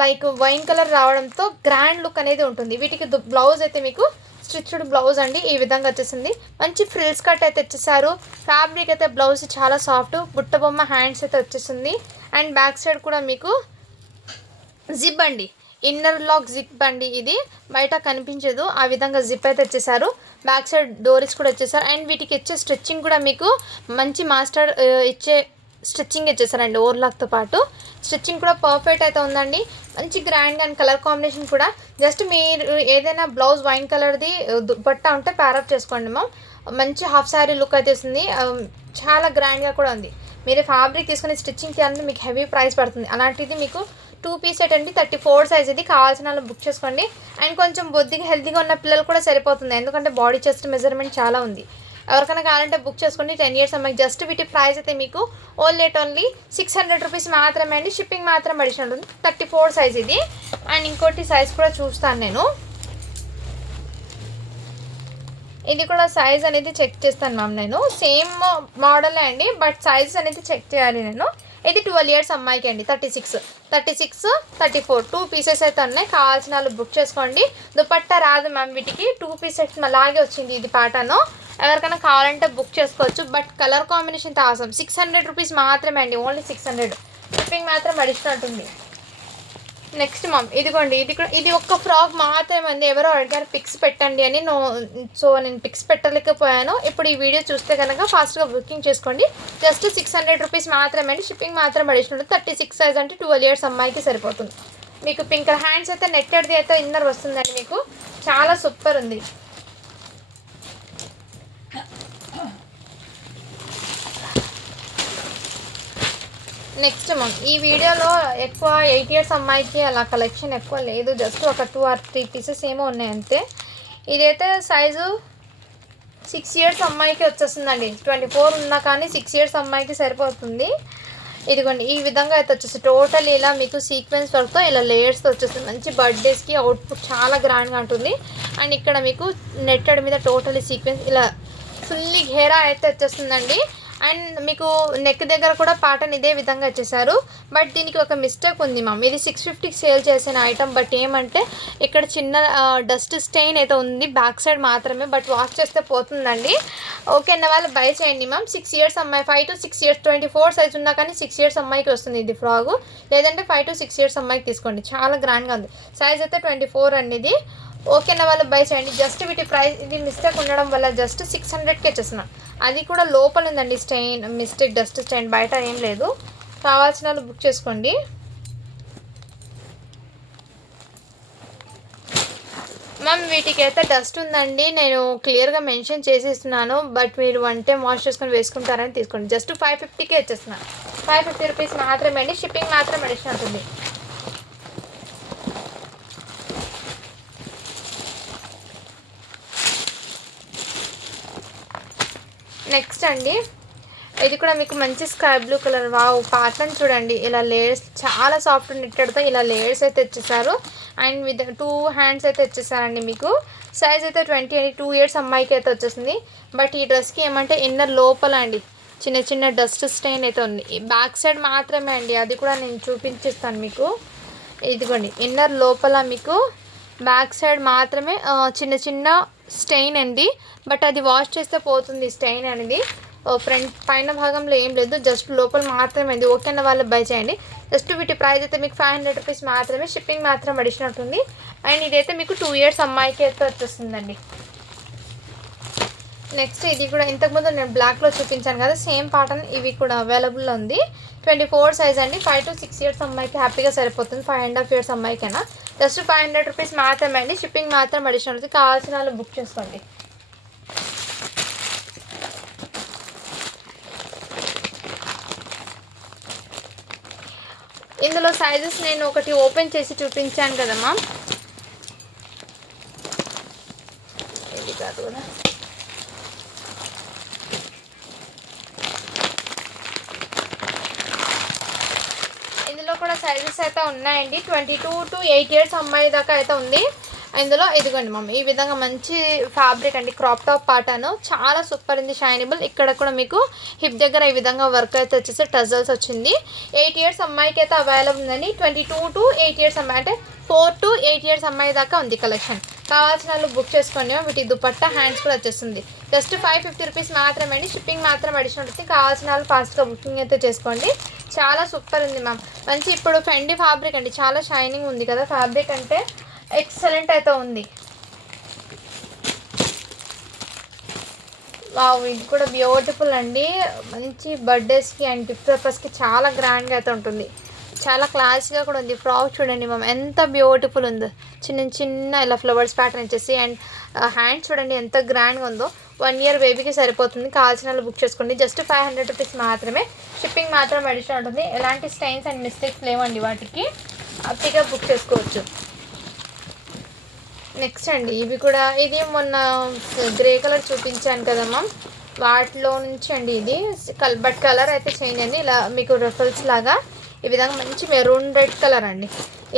లైక్ వైన్ కలర్ రావడంతో గ్రాండ్ లుక్ అనేది ఉంటుంది. వీటికి బ్లౌజ్ అయితే మీకు స్టిచ్డ్ బ్లౌజ్ అండి, ఈ విధంగా వచ్చేసింది. మంచి ఫ్రిల్స్ కట్ అయితే తెచ్చేసారు. ఫ్యాబ్రిక్ అయితే బ్లౌజ్ చాలా సాఫ్ట్, బుట్ట బొమ్మ హ్యాండ్స్ అయితే వచ్చేసింది. అండ్ బ్యాక్ సైడ్ కూడా మీకు జిప్ అండి, ఇన్నర్ లాక్ జిప్ అండి. ఇది బయట కనిపించదు, ఆ విధంగా జిప్ అయితే వచ్చేసారు. బ్యాక్ సైడ్ డోరీస్ కూడా వచ్చేసారు. అండ్ వీటికి ఇచ్చే స్టిచ్చింగ్ కూడా మీకు మంచి మాస్టర్ ఇచ్చే స్టిచ్చింగ్ ఇచ్చేసారండి, ఓవర్లాక్తో పాటు. స్టిచ్చింగ్ కూడా పర్ఫెక్ట్ అయితే ఉందండి, మంచి గ్రాండ్గా. అండ్ కలర్ కాంబినేషన్ కూడా జస్ట్ మీరు ఏదైనా బ్లౌజ్ వైన్ కలర్ది దుపట్టా ఉంటే ప్యారప్ చేసుకోండి మ్యామ్. మంచి హాఫ్ శారీ లుక్ అయితే వస్తుంది, చాలా గ్రాండ్గా కూడా ఉంది. మీరు ఫ్యాబ్రిక్ తీసుకుని స్టిచ్చింగ్ చేయాలంటే మీకు హెవీ ప్రైస్ పడుతుంది. అలాంటిది మీకు 2 పీస్ సెట్ అండి, 34 సైజ్. ఇది కావాల్సిన వాళ్ళు బుక్ చేసుకోండి. అండ్ కొంచెం బొద్దిగా హెల్తీగా ఉన్న పిల్లలు కూడా సరిపోతుంది, ఎందుకంటే బాడీ చెస్ట్ మెజర్మెంట్ చాలా ఉంది. ఎవరికైనా కావాలంటే బుక్ చేసుకోండి. 10 ఇయర్స్ అమ్మాయి. జస్ట్ వీటి ప్రైస్ అయితే మీకు ఓన్లీ 600 రూపీస్ మాత్రమే అండి. షిప్పింగ్ మాత్రం అడిషనల్ ఉంటుంది. 34 సైజ్ ఇది. అండ్ ఇంకోటి సైజ్ కూడా చూస్తాను నేను, ఇది కూడా సైజ్ అనేది చెక్ చేస్తాను మ్యామ్ నేను. సేమ్ మోడలే అండి, బట్ సైజ్ అనేది చెక్ చేయాలి నేను. ఇది 12 ఇయర్స్ అమ్మాయికి అండి. 36, 34 2 పీసెస్ అయితే ఉన్నాయి. కావాల్సిన వాళ్ళు బుక్ చేసుకోండి. దుపట్టా రాదు మ్యామ్ వీటికి, 2 పీస్ సెట్స్ అలాగే వచ్చింది ఇది ప్యాటర్న్. ఎవరికైనా కావాలంటే బుక్ చేసుకోవచ్చు. బట్ కలర్ కాంబినేషన్ అవసరం. 600 రూపీస్ మాత్రమే అండి, ఓన్లీ 600. షిప్పింగ్ మాత్రం అడిషనల్ ఉంటుంది. నెక్స్ట్ మ్యామ్ ఇదిగోండి, ఇది ఒక్క ఫ్రాక్ మాత్రమే అండి. ఎవరో అడిగారు పిక్స్ పెట్టండి అని, సో నేను పిక్స్ పెట్టలేకపోయాను. ఇప్పుడు ఈ వీడియో చూస్తే కనుక ఫాస్ట్గా బుకింగ్ చేసుకోండి. జస్ట్ 600 రూపీస్ మాత్రమే అండి. షిప్పింగ్ మాత్రం అడిషనల్. 36 సైజ్ అంటే 12 ఇయర్స్ అమ్మాయికి సరిపోతుంది. మీకు పింక్ హ్యాండ్స్ అయితే నెట్టెడ్ది అయితే ఇన్నర్ వస్తుందండి, మీకు చాలా సూపర్ ఉంది. నెక్స్ట్ మ్యామ్ ఈ వీడియోలో ఎక్కువ 8 ఇయర్స్ అమ్మాయికి అలా కలెక్షన్ ఎక్కువ లేదు, జస్ట్ ఒక 2 or 3 పీసెస్ ఏమో ఉన్నాయి అంతే. ఇదైతే సైజు 6 ఇయర్స్ అమ్మాయికి వచ్చేస్తుందండి. 24 ఉన్నా కానీ 6 ఇయర్స్ అమ్మాయికి సరిపోతుంది. ఇదిగోండి ఈ విధంగా అయితే వచ్చేసి టోటల్ ఇలా మీకు సీక్వెన్స్ వర్క్తో ఇలా లేయర్స్తో వచ్చేస్తుంది. మంచి బర్త్డేస్కి అవుట్పుట్ చాలా గ్రాండ్గా ఉంటుంది. అండ్ ఇక్కడ మీకు నెట్టెడ్ మీద టోటల్ సీక్వెన్స్ ఇలా ఫుల్లీ ఘేరా అయితే వచ్చేస్తుందండి. అండ్ మీకు నెక్ దగ్గర కూడా పాటన్ ఇదే విధంగా ఇచ్చేసారు. బట్ దీనికి ఒక మిస్టేక్ ఉంది మ్యామ్. ఇది 650కి సేల్ చేసిన ఐటమ్. బట్ ఏమంటే ఇక్కడ చిన్న డస్ట్ స్టెయిన్ అయితే ఉంది బ్యాక్ సైడ్ మాత్రమే. బట్ వాష్ చేస్తే పోతుందండి. ఓకే అన్న వాళ్ళు బై చేయండి మ్యామ్. 6 ఇయర్స్ అమ్మాయి, 5 to 6 ఇయర్స్, 24 సైజ్ ఉన్నా కానీ 6 ఇయర్స్ అమ్మాయికి వస్తుంది ఇది ఫ్రాగు. లేదంటే 5 to 6 ఇయర్స్ అమ్మాయికి తీసుకోండి. చాలా గ్రాండ్గా ఉంది. సైజ్ అయితే 24 అండి ఇది. ఓకేనా వాళ్ళు బై చేయండి. జస్ట్ వీటి ప్రైస్ ఇది మిస్టేక్ ఉండడం వల్ల జస్ట్ 600కి వచ్చేస్తున్నాం. అది కూడా లోపల ఉందండి స్టెయిన్, మిస్టేక్ డస్ట్ స్టెయిన్, బయట ఏం లేదు. కావాల్సిన వాళ్ళు బుక్ చేసుకోండి. మ్యామ్ వీటికి అయితే డస్ట్ ఉందండి, నేను క్లియర్గా మెన్షన్ చేసేస్తున్నాను. బట్ మీరు 1 టైం వాష్ చేసుకొని వేసుకుంటారని తీసుకోండి. జస్ట్ 550కే వచ్చేస్తున్నాను. 550 రూపీస్ మాత్రమే అండి. షిప్పింగ్ మాత్రం అడిషన్ ఉంటుంది. నెక్స్ట్ అండి ఇది కూడా మీకు మంచి sky blue colour. Wow pattern చూడండి. ఇలా లేయర్స్ చాలా సాఫ్ట్ నిట్టెడ్తో ఇలా లేయర్స్ అయితే ఇచ్చేసారు. అండ్ విత్ 2 హ్యాండ్స్ అయితే ఇచ్చేసారండి. మీకు సైజ్ అయితే 22 ఇయర్స్ అమ్మాయికి అయితే వచ్చేసింది. బట్ ఈ డ్రెస్కి ఏమంటే ఇన్నర్ లోపల అండి చిన్న చిన్న డస్ట్ స్టెయిన్ అయితే ఉంది. బ్యాక్ సైడ్ మాత్రమే అండి, అది కూడా నేను చూపించిస్తాను మీకు. ఇదిగోండి ఇన్నర్ లోపల మీకు బ్యాక్ సైడ్ మాత్రమే చిన్న చిన్న స్టెయిన్ అండి. బట్ అది వాష్ చేస్తే పోతుంది స్టెయిన్ అనేది. ఫ్రంట్ పైన భాగంలో ఏం లేదు, జస్ట్ లోపల మాత్రమే ఉంది. ఓకే అన్న వాళ్ళు బై చేయండి. జస్ట్ వీటి ప్రైస్ అయితే మీకు 500 రూపీస్ మాత్రమే. షిప్పింగ్ మాత్రం అడిషన్ ఉంటుంది. అండ్ ఇదైతే మీకు 2 ఇయర్స్ అమ్మాయికి అయితే వచ్చేస్తుందండి. నెక్స్ట్ ఇది కూడా ఇంతకుముందు నేను బ్లాక్లో చూపించాను కదా, సేమ్ ప్యాటర్న్ ఇవి కూడా అవైలబుల్లో ఉంది. 24 సైజ్ అండి. 5 to 6 ఇయర్స్ అమ్మాయికి హ్యాపీగా సరిపోతుంది. 5.5 ఇయర్స్ అమ్మాయికైనా జస్ట్ 500 రూపీస్ మాత్రమే అండి. షిప్పింగ్ మాత్రం అడిషనల్ అవుతుంది. కావాల్సిన వాళ్ళు బుక్ చేసుకోండి. ఇందులో సైజెస్ నేను ఒకటి ఓపెన్ చేసి చూపించాను కదమ్మా, ఇది కాదు కదా. ఇందులో కూడా సైజెస్ అయితే ఉన్నాయండి. 22 to 8 ఇయర్స్ అమ్మాయి దాకా అయితే ఉంది. ఇందులో ఇదిగోండి మమ్మీ, ఈ విధంగా మంచి ఫ్యాబ్రిక్ అండి, క్రాప్ టాప్ పాటాను చాలా సూపర్ ఉంది, షైనబుల్. ఇక్కడ కూడా మీకు హిప్ దగ్గర ఈ విధంగా వర్క్ అయితే వచ్చేసి టజల్స్ వచ్చింది. 8 ఇయర్స్ అమ్మాయికి అయితే అవైలబుల్ ఉందండి. 22 to 8 ఇయర్స్ అమ్మాయి అంటే 4 to 8 ఇయర్స్ అమ్మాయి దాకా ఉంది కలెక్షన్. కావాల్సిన వాళ్ళు బుక్ చేసుకోండి. వీటి దుపట్టా హ్యాండ్స్ కూడా వచ్చేస్తుంది. జస్ట్ 550 రూపీస్ మాత్రమే అండి. షిప్పింగ్ మాత్రం అడిషనల్ ఉంటుంది. కావాల్సిన వాళ్ళు ఫాస్ట్గా బుకింగ్ అయితే చేసుకోండి. చాలా సూపర్ ఉంది మ్యామ్. మంచి ఇప్పుడు ఫెండీ ఫ్యాబ్రిక్ అండి, చాలా షైనింగ్ ఉంది కదా ఫ్యాబ్రిక్, అంటే ఎక్సలెంట్ అయితే ఉంది. వావ్ ఇది కూడా బ్యూటిఫుల్ అండి. మంచి బర్త్డేస్కి అండ్ గిఫ్ట్ పర్పస్కి చాలా గ్రాండ్గా అయితే ఉంటుంది. చాలా క్లాస్గా కూడా ఉంది. ఫ్రాక్ చూడండి మ్యామ్ ఎంత బ్యూటిఫుల్ ఉందో, చిన్న చిన్న ఇలా ఫ్లవర్స్ ప్యాటర్న్ వచ్చేసి. అండ్ హ్యాండ్ చూడండి ఎంత గ్రాండ్గా ఉందో. 1 ఇయర్ బేబీకి సరిపోతుంది. కావాల్సిన వాళ్ళు బుక్ చేసుకోండి. జస్ట్ 500 రూపీస్ మాత్రమే. షిప్పింగ్ మాత్రం అడిషనల్ ఉంటుంది. ఎలాంటి స్టైన్స్ అండ్ మిస్టేక్స్ లేవండి వాటికి, హ్యాపీగా బుక్ చేసుకోవచ్చు. నెక్స్ట్ అండి ఇవి కూడా, ఇది మొన్న గ్రే కలర్ చూపించాను కదమ్మా, వాటిలో నుంచి అండి ఇది బట్ కలర్ అయితే చేంజ్ అండి. ఇలా మీకు రఫల్స్ లాగా ఈ విధంగా మంచి మెరూన్ రెడ్ కలర్ అండి.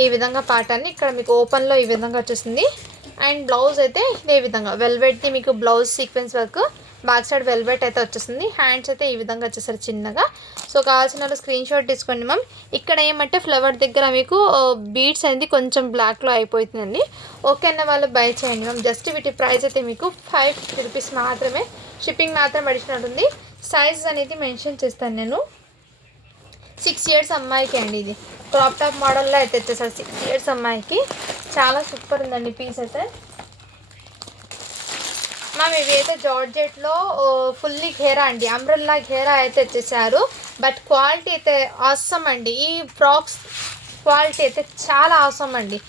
ఈ విధంగా పాటాన్ని ఇక్కడ మీకు ఓపెన్లో ఈ విధంగా వచ్చేస్తుంది. అండ్ బ్లౌజ్ అయితే ఇదే విధంగా వెల్వెట్ది మీకు blouse sequence work, back side velvet అయితే వచ్చేస్తుంది. హ్యాండ్స్ అయితే ఈ విధంగా వచ్చేసారు చిన్నగా. సో కావాల్సిన వాళ్ళు స్క్రీన్ షాట్ తీసుకోండి మ్యామ్. ఇక్కడ ఏమంటే ఫ్లవర్ దగ్గర మీకు బీడ్స్ అనేది కొంచెం బ్లాక్లో అయిపోతుందండి. ఓకే అన్న వాళ్ళు బై చేయండి మ్యామ్. జస్ట్ వీటి ప్రైస్ అయితే మీకు 550 రూపీస్ మాత్రమే. షిప్పింగ్ మాత్రం అడిషనల్ ఉంటుంది. సైజ్ అనేది మెన్షన్ చేస్తాను నేను. 6 ఇయర్స్ అమ్మాయికి అండి, ఇది క్రాప్ టాప్ మోడల్లో అయితే వచ్చేసారు 6 ఇయర్స్ అమ్మాయికి. చాలా సూపర్ ఉందండి పీస్ అయితే. మ్యామ్ ఇవి అయితే జార్జెట్లో ఫుల్లీ ఘేరా అండి, అంబ్రెల్లా ఘేరా అయితే వచ్చేసారు. బట్ క్వాలిటీ అయితే ఆసమ్ అండి. ఈ ఫ్రాక్స్ క్వాలిటీ అయితే చాలా ఆసమ్ అండి,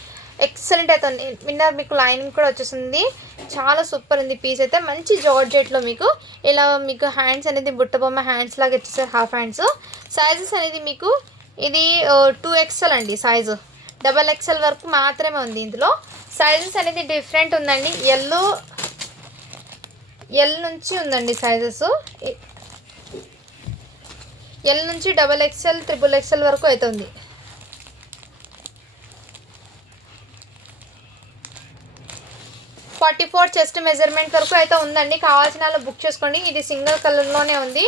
ఎక్సలెంట్ అయితే ఉంది. విన్నర్ మీకు లైనింగ్ కూడా వచ్చేసింది. చాలా సూపర్ ఉంది పీస్ అయితే. మంచి జార్జెట్లో మీకు ఇలా మీకు హ్యాండ్స్ అనేది బుట్టబొమ్మ హ్యాండ్స్ లాగా వచ్చేసారు, హాఫ్ హ్యాండ్స్. సైజెస్ అనేది మీకు ఇది 2XL అండి సైజు, XXL వరకు మాత్రమే ఉంది. ఇందులో సైజెస్ అనేది డిఫరెంట్ ఉందండి. ఎల్ నుంచి ఉందండి సైజెస్. ఎల్ నుంచి XXL, XXL వరకు అయితే ఉంది. 44 చెస్ట్ మెజర్మెంట్ వరకు అయితే ఉందండి. కావాల్సిన వాళ్ళు బుక్ చేసుకోండి. ఇది సింగిల్ కలర్లోనే ఉంది.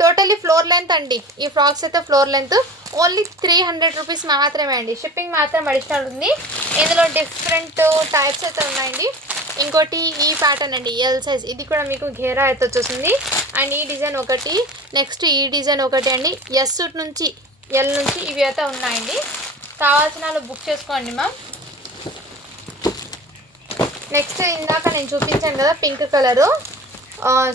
టోటలీ ఫ్లోర్ లెంత్ అండి. ఈ ఫ్రాక్స్ అయితే ఫ్లోర్ లెంత్ ఓన్లీ 300 రూపీస్ మాత్రమే అండి. షిప్పింగ్ మాత్రం అడిషనల్ ఉంది. ఇందులో డిఫరెంట్ టైప్స్ అయితే ఉన్నాయండి. ఇంకోటి ఈ ప్యాటర్న్ అండి, ఎల్ సైజ్. ఇది కూడా మీకు ఘేరా అయితే వచ్చేసింది. అండ్ ఈ డిజైన్ ఒకటి, నెక్స్ట్ ఈ డిజైన్ ఒకటి అండి. ఎస్ నుంచి ఎల్ నుంచి ఇవి అయితే ఉన్నాయండి. కావాల్సిన వాళ్ళు బుక్ చేసుకోండి మ్యామ్. నెక్స్ట్ ఇందాక నేను చూపించాను కదా పింక్ కలరు,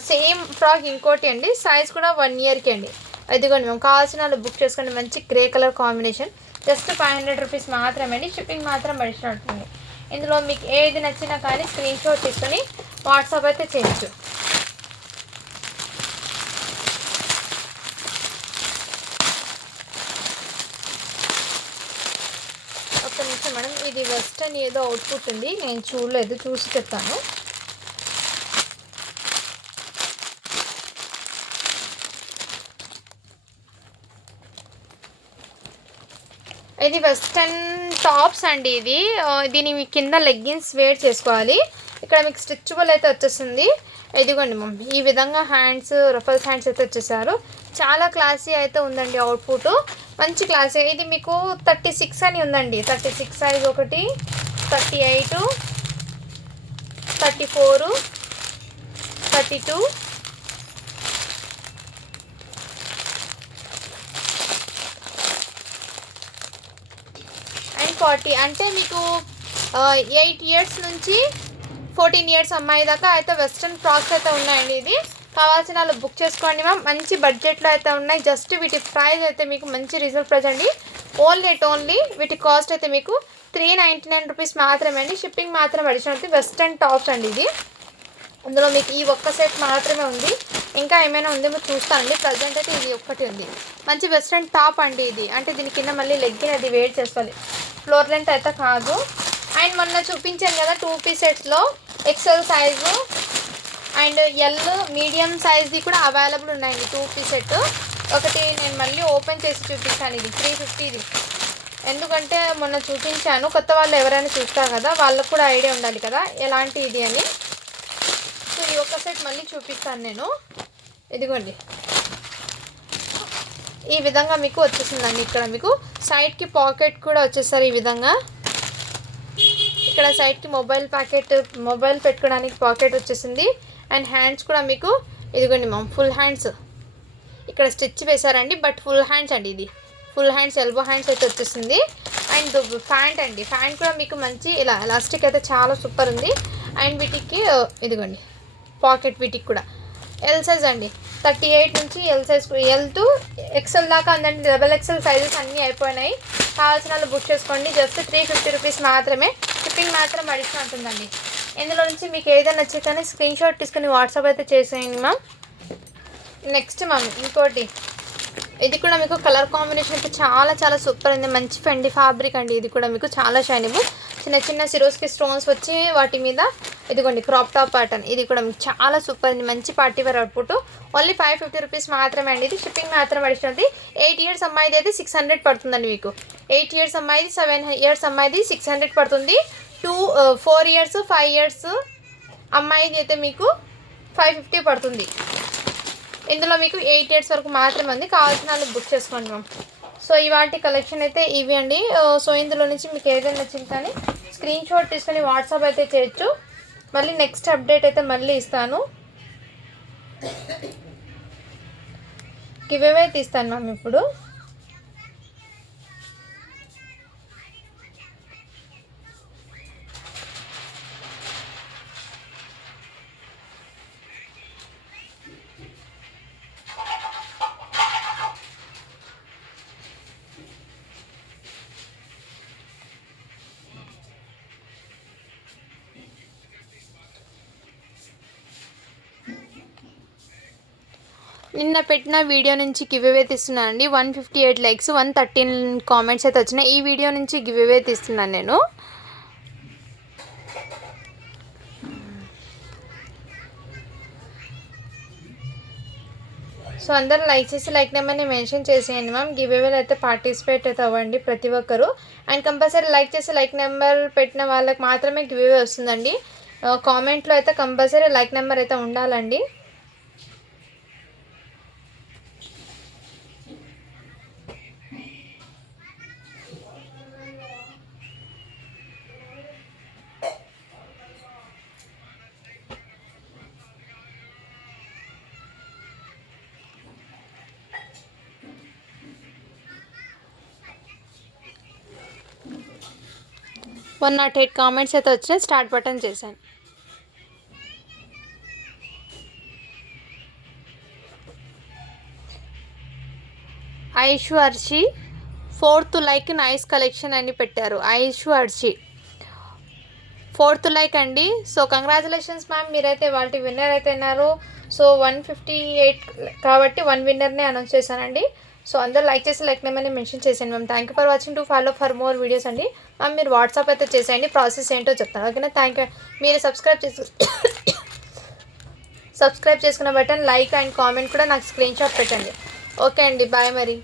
సేమ్ ఫ్రాక్ ఇంకోటి అండి. సైజ్ కూడా 1 ఇయర్కి అండి. ఇదిగోండి మేము కావాల్సిన వాళ్ళు బుక్ చేసుకోండి. మంచి grey colour combination. Just 500 rupees మాత్రమే అండి. షిప్పింగ్ మాత్రం అడిషనల్ ఉంటుంది. ఇందులో మీకు ఏది నచ్చినా కానీ స్క్రీన్ షాట్ తీసుకొని వాట్సాప్ అయితే చేయొచ్చు. ఒక్క నిమిషం మేడం, ఇది వెస్టర్న్ ఏదో అవుట్పుట్ ఉంది, నేను చూడలేదు, చూసి చెప్తాను. ఇది వెస్టర్న్ టాప్స్ అండి. ఇది దీని కింద లెగ్గిన్స్ వేర్ చేసుకోవాలి. ఇక్కడ మీకు స్ట్రిచబుల్ అయితే వచ్చేస్తుంది. ఇదిగోండి మమ్మీ, ఈ విధంగా హ్యాండ్స్, రఫల్స్ హ్యాండ్స్ అయితే వచ్చేసారు. చాలా క్లాసీ అయితే ఉందండి అవుట్పుట్, మంచి క్లాసీ. ఇది మీకు 36 అని ఉందండి. 36 సైజ్ ఒకటి, 38, 34, 32, అండ్ 40. అంటే మీకు 8 ఇయర్స్ నుంచి 14 ఇయర్స్ అమ్మాయి దాకా అయితే వెస్ట్రన్ ఫ్రాక్స్ అయితే ఉన్నాయండి. ఇది కావాల్సిన వాళ్ళు బుక్ చేసుకోండి మ్యామ్. మంచి బడ్జెట్లో అయితే ఉన్నాయి. జస్ట్ వీటి ప్రైస్ అయితే మీకు మంచి రిజల్ట్ ప్రైస్ అండి. ఓన్లీ వీటి కాస్ట్ అయితే మీకు 399 రూపీస్ మాత్రమే అండి. షిప్పింగ్ మాత్రం అడిషనల్ ఉంది. వెస్ట్రన్ టాప్స్ అండి ఇది. అందులో మీకు ఈ ఒక్క సెట్ మాత్రమే ఉంది. ఇంకా ఏమైనా ఉందేమో చూస్తానండి. ప్రజెంట్ అయితే ఇది ఒక్కటి ఉంది. మంచి వెస్ట్రన్ టాప్ అండి ఇది. అంటే దీని కింద మళ్ళీ లెగ్గిన్ అది వేర్ చేసుకోవాలి, ఫ్లోర్ లెంత్ అయితే కాదు. అండ్ మొన్న చూపించాను కదా 2 పీస్ సెట్స్లో XL size and L medium సైజ్ది కూడా అవైలబుల్ ఉన్నాయండి. 2 పీస్ సెట్ ఒకటి నేను మళ్ళీ ఓపెన్ చేసి చూపిస్తాను. ఇది 350ది. ఎందుకంటే మొన్న చూపించాను, కొత్త వాళ్ళు ఎవరైనా చూస్తారు కదా, వాళ్ళకు కూడా ఐడియా ఉండాలి కదా ఎలాంటి ఇది అని. సో ఈ ఒక్క సెట్ మళ్ళీ చూపిస్తాను నేను. ఇదిగోండి, ఈ విధంగా మీకు వచ్చేసిందండి. ఇక్కడ మీకు సైడ్కి పాకెట్ కూడా వచ్చేస్తారు ఈ విధంగా. ఇక్కడ సైడ్కి మొబైల్ పెట్టుకోవడానికి పాకెట్ వచ్చేసింది. అండ్ హ్యాండ్స్ కూడా మీకు ఇదిగోండి మ్యామ్, ఫుల్ హ్యాండ్స్ ఇక్కడ స్టిచ్ వేశారండి. బట్ ఫుల్ హ్యాండ్స్ అండి. ఇది ఫుల్ హ్యాండ్స్, ఎల్బో హ్యాండ్స్ అయితే వచ్చేసింది. అండ్ ప్యాంట్ అండి, ప్యాంట్ కూడా మీకు మంచి ఇలా ఎలాస్టిక్ అయితే చాలా సూపర్ ఉంది. అండ్ వీటికి ఇదిగోండి పాకెట్, వీటికి కూడా ఎల్ సైజ్ అండి. 38 నుంచి L size, L to XL దాకా ఉందండి. డబల్ ఎక్సెల్ సైజెస్ అన్నీ అయిపోయినాయి. కావాల్సిన వాళ్ళు బుక్ చేసుకోండి. జస్ట్ 350 రూపీస్ మాత్రమే. షిప్పింగ్ మాత్రం అడిషనల్ ఉంటుందండి. ఇందులో నుంచి మీకు ఏదైనా నచ్చే కానీ స్క్రీన్ షాట్ తీసుకుని వాట్సాప్ అయితే చేసేయండి మ్యామ్. నెక్స్ట్ మ్యామ్ ఇంకోటి, ఇది కూడా మీకు కలర్ కాంబినేషన్ అయితే చాలా సూపర్ ఉంది. మంచి ఫెండి ఫ్యాబ్రిక్ అండి. ఇది కూడా మీకు చాలా షైనబుల్, చిన్న సిరోస్కి స్టోన్స్ వచ్చి వాటి మీద ఇదిగోండి క్రాప్ టాప్ ప్యాటర్న్. ఇది కూడా మీకు చాలా సూపర్ ఉంది. మంచి party wear output. Only 550 rupees మాత్రమే అండి. ఇది షిప్పింగ్ మాత్రం అడిషనల్. 8 ఇయర్స్ అమ్మాయిది అయితే 600 పడుతుందండి మీకు. 8 ఇయర్స్ అమ్మాయిది, 7 ఇయర్స్ అమ్మాయిది 600 పడుతుంది. 4 ఇయర్స్ 5 ఇయర్స్ అమ్మాయిది అయితే మీకు 550 పడుతుంది. ఇందులో మీకు 8 ఇయర్స్ వరకు మాత్రమే ఉంది. కావాల్సిన వాళ్ళు బుక్ చేసుకోండి మ్యామ్. సో ఇవాటి కలెక్షన్ అయితే ఇవి అండి. సో ఇందులో నుంచి మీకు ఏదైనా నచ్చింది కానీ స్క్రీన్ షాట్ తీసుకొని వాట్సాప్ అయితే చేయొచ్చు. మళ్ళీ నెక్స్ట్ అప్డేట్ అయితే మళ్ళీ ఇస్తాను. గివ్ అవే తీస్తాను మ్యామ్ ఇప్పుడు. నిన్న పెట్టిన వీడియో నుంచి గివ్ అవే తీస్తున్నానండి. 158 లైక్స్, 113 కామెంట్స్ అయితే వచ్చినాయి. ఈ వీడియో నుంచి గివ్ అవే తీస్తున్నాను నేను. సో అందరూ లైక్ చేసి లైక్ నెంబర్ని మెన్షన్ చేసేయండి మ్యామ్. గివ్ అవేలో అయితే పార్టిసిపేట్ అయితే అవ్వండి ప్రతి ఒక్కరు. అండ్ కంపల్సరీ లైక్ చేసి లైక్ నెంబర్ పెట్టిన వాళ్ళకి మాత్రమే గివ్ అవే వస్తుందండి. కామెంట్లో అయితే కంపల్సరీ లైక్ నెంబర్ అయితే ఉండాలండి. వన్ నాట్ 8 కామెంట్స్ అయితే వచ్చినాయి. స్టార్ట్ బటన్ చేశాను. Aishu Arshi 4th like nice collection అని పెట్టారు. ఐషు అర్షి 4th లైక్ అండి. సో కంగ్రాచులేషన్స్ మ్యామ్, మీరైతే వాళ్ళ విన్నర్ అయితే ఉన్నారు. సో 158 కాబట్టి 1 విన్నర్నే అనౌన్స్ చేశానండి. సో అందరూ లైక్ చేసి లైక్ నెంబర్ని మెన్షన్ చేసేయండి ma'am. Thank you for watching. To follow for more videos అండి. మ్యామ్ మీరు వాట్సాప్ అయితే చేసేయండి, ప్రాసెస్ ఏంటో చెప్తాను. ఓకేనా? Thank you. మీరు సబ్స్క్రైబ్ చేసుకున్న బటన్ లైక్ అండ్ కామెంట్ కూడా నాకు స్క్రీన్ షాట్ పెట్టండి. ఓకే అండి, బాయ్ మరి.